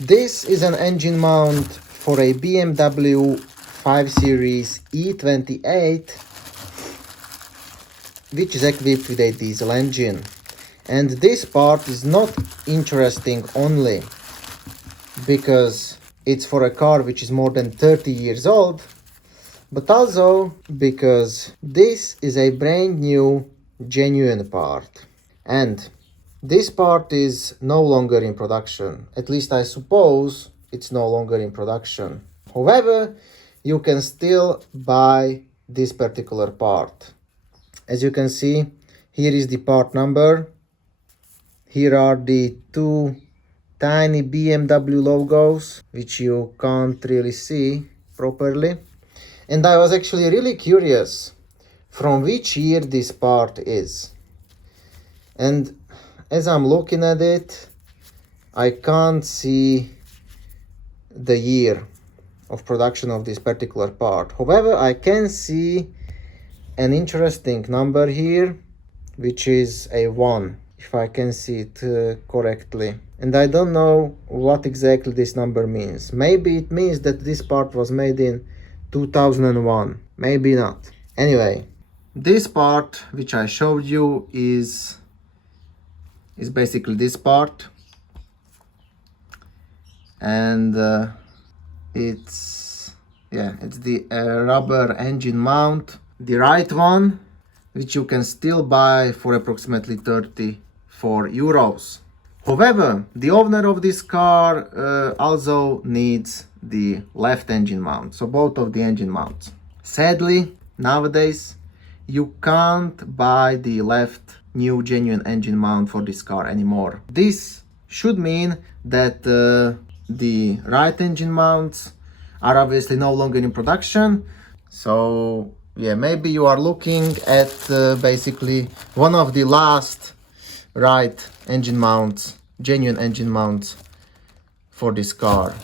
This is an engine mount for a BMW 5 Series E28, which is equipped with a diesel engine. And this part is not interesting only because it's for a car which is more than 30 years old, but also because this is a brand new genuine part. And this part is no longer in production. At least I suppose it's no longer in production. However, you can still buy this particular part. As you can see, here is the part number. Here are the two tiny BMW logos, which you can't really see properly. And I was actually really curious from which year this part is. And as I'm looking at it, I can't see the year of production of this particular part. However, I can see an interesting number here, which is a 1, if I can see it correctly. And I don't know what exactly this number means. Maybe it means that this part was made in 2001. Maybe not. Anyway, this part which I showed you is basically this part. And it's the rubber engine mount, the right one, which you can still buy for approximately 34 euros. However, the owner of this car also needs the left engine mount, so both of the engine mounts. Sadly, nowadays you can't buy the left new genuine engine mount for this car anymore. This should mean that the right engine mounts are obviously no longer in production. So yeah, maybe you are looking at basically one of the last right engine mounts, genuine engine mounts for this car.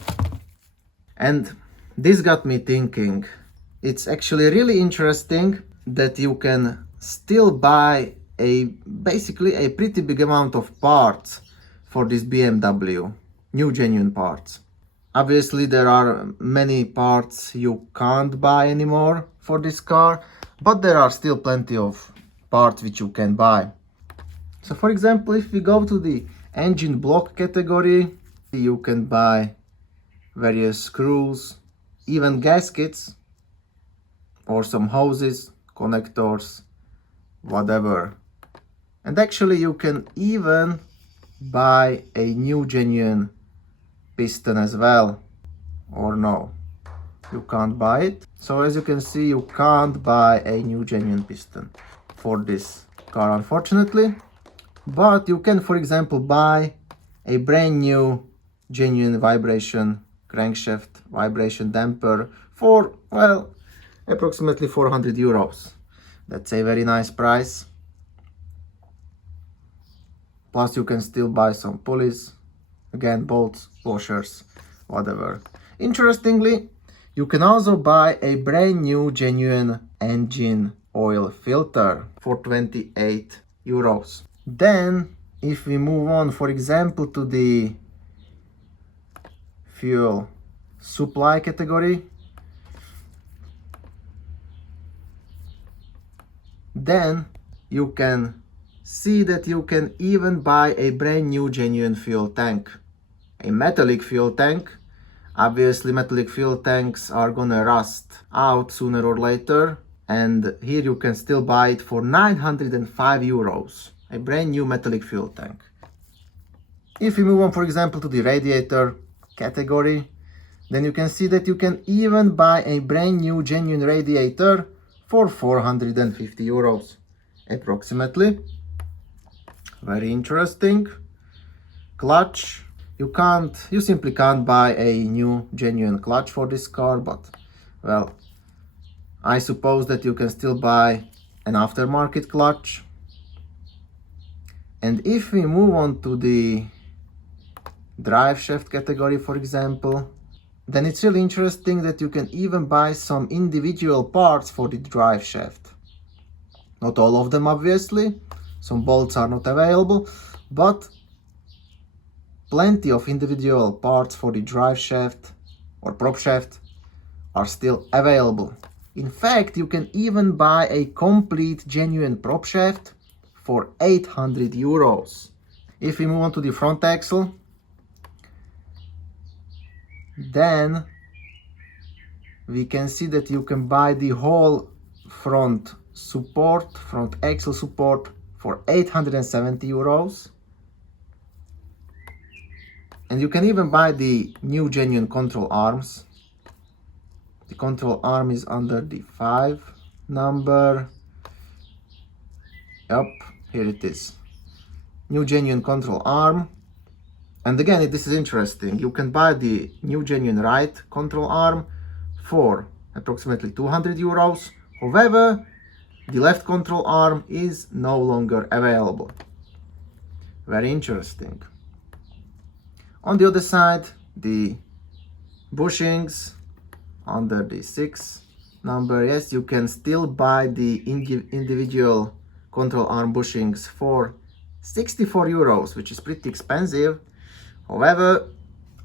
And this got me thinking. It's actually really interesting that you can still buy basically a pretty big amount of parts for this BMW, new genuine parts. Obviously there are many parts you can't buy anymore for this car, but there are still plenty of parts which you can buy. So for example, if we go to the engine block category, you can buy various screws, even gaskets, or some hoses, connectors, whatever. And actually you can even buy a new genuine piston as well, or no, you can't buy it. So as you can see, you can't buy a new genuine piston for this car, unfortunately. But you can, for example, buy a brand new genuine vibration crankshaft vibration damper for, well, approximately 400 euros. That's a very nice price. Plus you can still buy some pulleys, again, bolts, washers, whatever. Interestingly, you can also buy a brand new genuine engine oil filter for 28 euros. Then if we move on, for example, to the fuel supply category, then you can see that you can even buy a brand new genuine fuel tank, a metallic fuel tank. Obviously metallic fuel tanks are gonna rust out sooner or later, and here you can still buy it for 905 euros, a brand new metallic fuel tank. If we move on, for example, to the radiator category, then you can see that you can even buy a brand new genuine radiator for 450 euros approximately. Very interesting. Clutch, you simply can't buy a new genuine clutch for this car, but well, I suppose that you can still buy an aftermarket clutch. And if we move on to the driveshaft category, for example, then it's really interesting that you can even buy some individual parts for the driveshaft. Not all of them, obviously. Some bolts are not available, but plenty of individual parts for the Driveshaft or Propshaft are still available. In fact, you can even buy a complete genuine Propshaft for 800 euros. If we move on to the front axle, then we can see that you can buy the whole front axle support for 870 euros. And you can even buy the new genuine control arms. The control arm is under the 5 number. Yep, here it is. New genuine control arm. And again, this is interesting. You can buy the new genuine right control arm for approximately 200 euros. However, the left control arm is no longer available. Very interesting. On the other side, the bushings under the 6 number. Yes, you can still buy the individual control arm bushings for 64 euros, which is pretty expensive. However,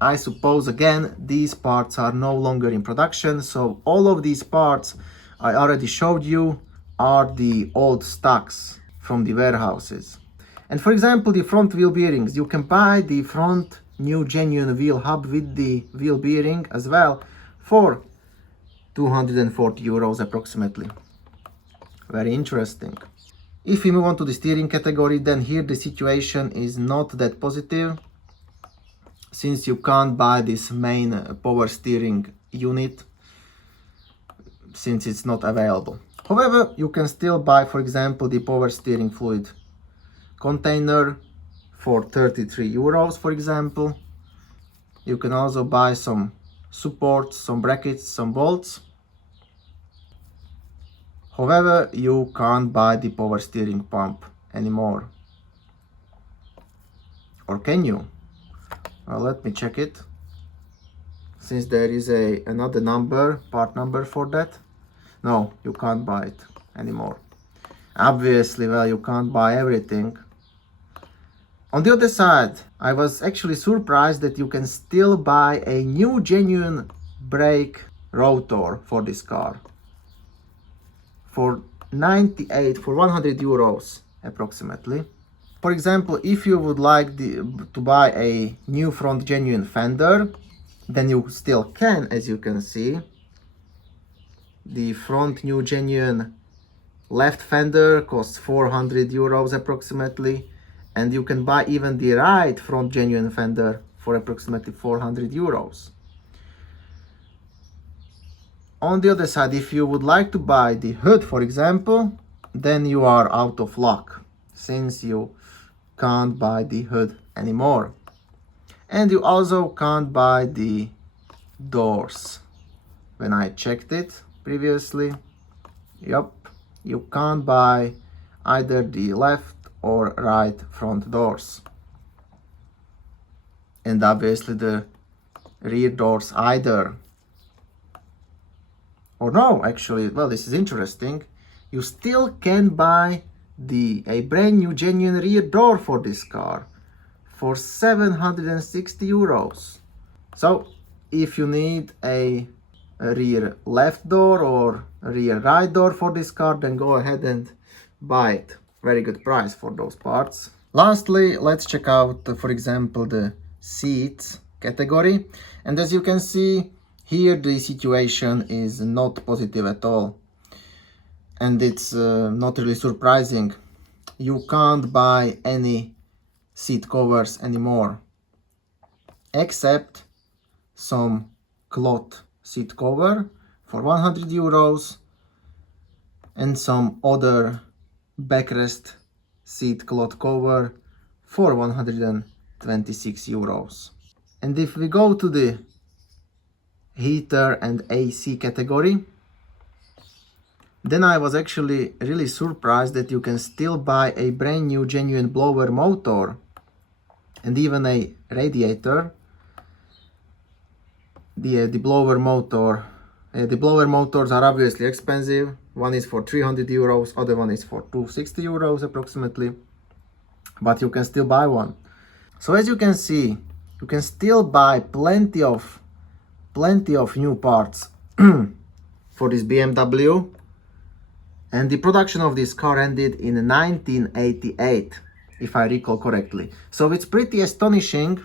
I suppose again these parts are no longer in production, so all of these parts I already showed you are the old stocks from the warehouses. And for example, the front wheel bearings, you can buy the front new genuine wheel hub with the wheel bearing as well for 240 euros approximately. Very interesting. If we move on to the steering category, then here the situation is not that positive, since you can't buy this main power steering unit since it's not available. However, you can still buy, for example, the power steering fluid container for 33 euros, for example. You can also buy some supports, some brackets, some bolts. However, you can't buy the power steering pump anymore. Or can you? Well, let me check it. Since there is another number, part number for that. No, you can't buy it anymore. Obviously, well, you can't buy everything. On the other side, I was actually surprised that you can still buy a new genuine brake rotor for this car. For 100 euros approximately. For example, if you would like to buy a new front genuine fender, then you still can, as you can see. The front new genuine left fender costs 400 euros approximately, and you can buy even the right front genuine fender for approximately 400 euros. On the other side, if you would like to buy the hood, for example, then you are out of luck, since you can't buy the hood anymore. And you also can't buy the doors. When I checked it previously, yep, you can't buy either the left or right front doors. And obviously the rear doors either. Or no, actually, well, this is interesting. You still can buy a brand new genuine rear door for this car for 760 euros. So if you need a rear left door or a rear right door for this car, then go ahead and buy it. Very good price for those parts. Lastly, let's check out, for example, the seats category. And as you can see, here the situation is not positive at all. And it's not really surprising. You can't buy any seat covers anymore, except some cloth seat cover for 100 euros and some other backrest seat cloth cover for 126 euros. And if we go to the heater and AC category, then I was actually really surprised that you can still buy a brand new genuine blower motor and even a radiator. The blower motors are obviously expensive. One is for 300 euros, other one is for 260 euros approximately, but you can still buy one. So as you can see, you can still buy plenty of new parts for this BMW. And the production of this car ended in 1988, if I recall correctly. So it's pretty astonishing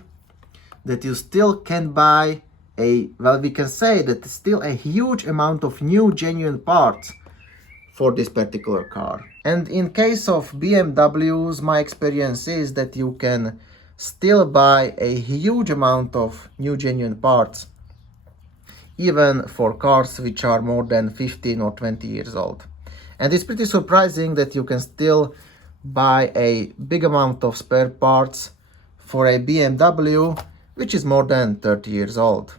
that you still can buy we can say that still a huge amount of new genuine parts for this particular car. And in case of BMWs, my experience is that you can still buy a huge amount of new genuine parts, even for cars which are more than 15 or 20 years old. And it's pretty surprising that you can still buy a big amount of spare parts for a BMW which is more than 30 years old.